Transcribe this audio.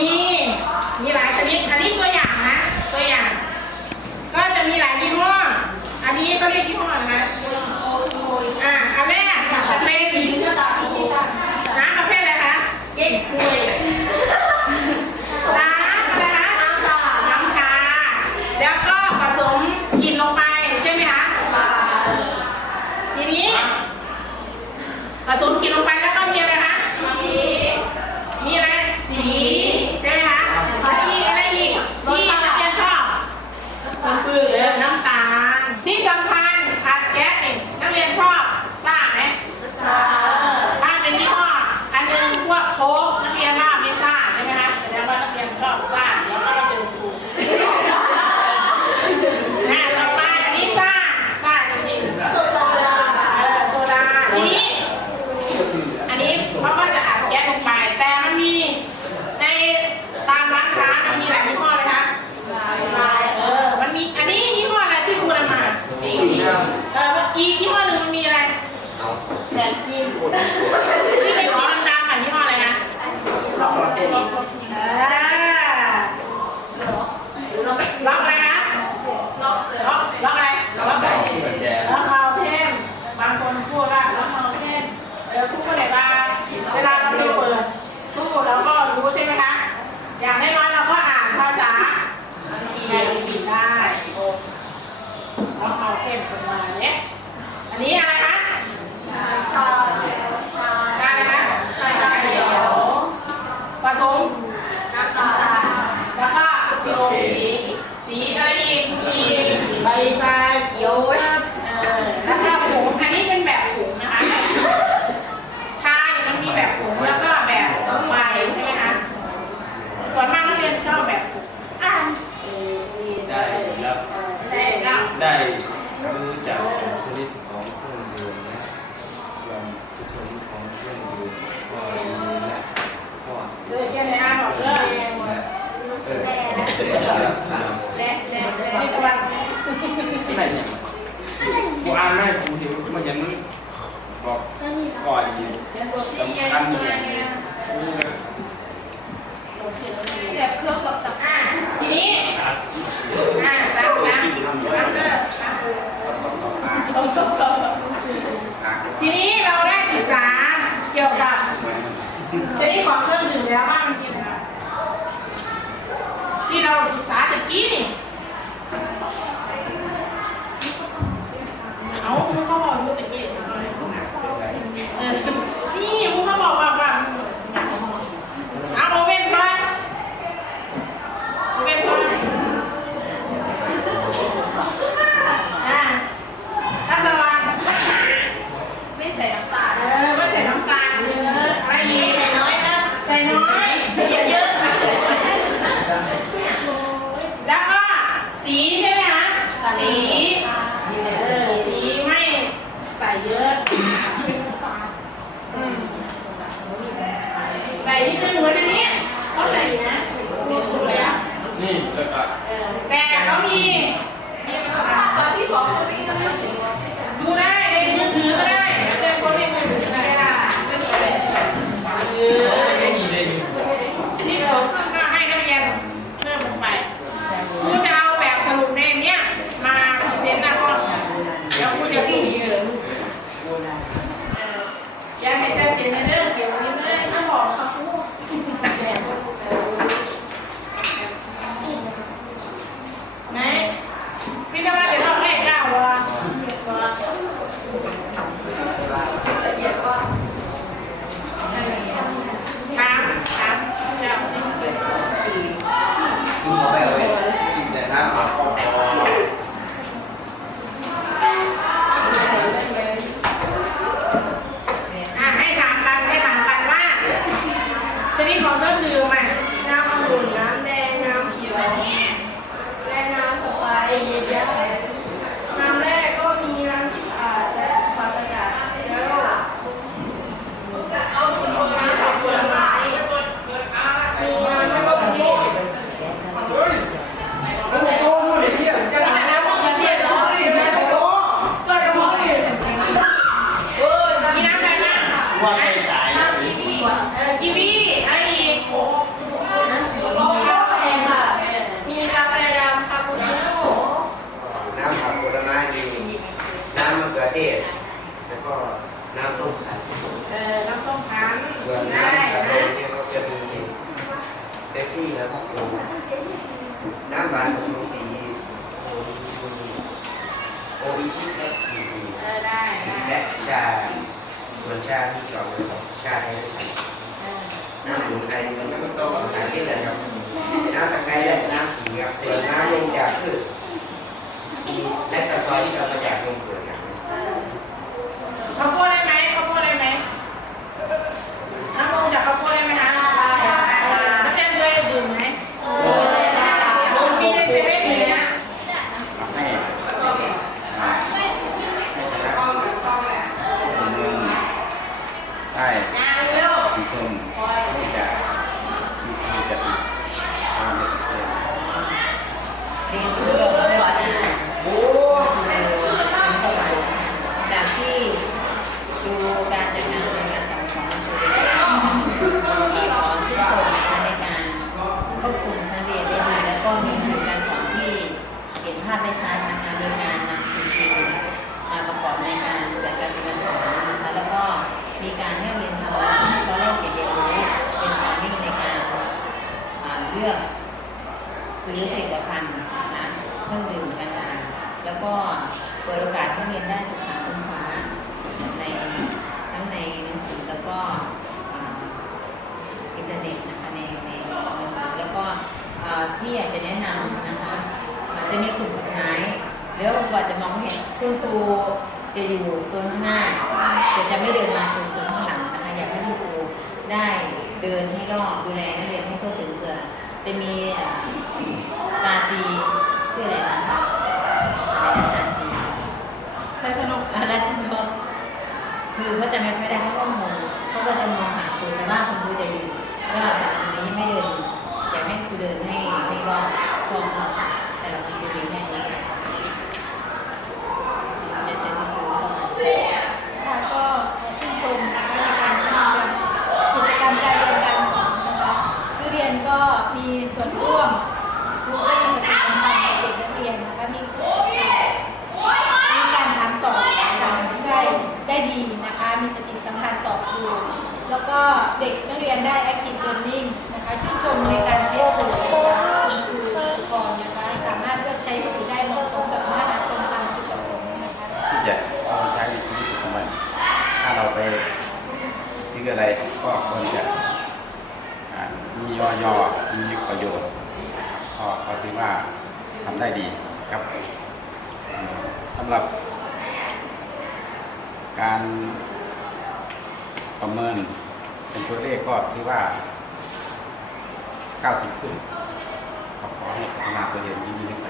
นี่มีหลายชนิดอันนี้ตัวอย่างนะ ตัวอย่าง ก็จะมีหลายยี่ห้อ อันนี้ก็เรียกยี่ห้อนะคะ เราศึกษาตะกี้นี่เอาเขาบอกอยู่ตะกี้ สีใช่ไหมคะสี ซี่แล้วก็น้ำหวานของชูสีโอวิชิตและดีเออได้ได้และชาส่วนชาที่สองของชาไทยน้ำหุ่นไทยมัน้ำต้องหาที่ไหนคร้บน้ำตะไคร้น้ำขิงครัส่น้ำลงจากพืช จะอยู่โซนข้างหน้าแต่จะไม่เดินมาโซนโซนข้างหลังนะคะอยากให้คุณครูได้เดินให้รอบดูแลนักเรียนให้ทั่วถึงเผื่อจะมีตาตีชื่ออะไรนะคะตาตีราชนกราชนกคือเขาจะไม่ได้เพรา ส่วนร่วมครูก็มีส่วนสำคัญกับเด็กนักเรียนนะคะมีมีการถามตอบต่ได้ได้ดีนะคะ มีปฏิสัมพันธ์ตอบครูแล้วก็เด็กนักเรียนได้ active learning นะคะชื่นชมในการ ก็คือว่าทำได้ดีครับสำหรับ การประเมินเป็นตัวเลขก็ที่ว่า 90 ขึ้นขอให้พัฒนาตัวเองยิ่งๆขึ้นไป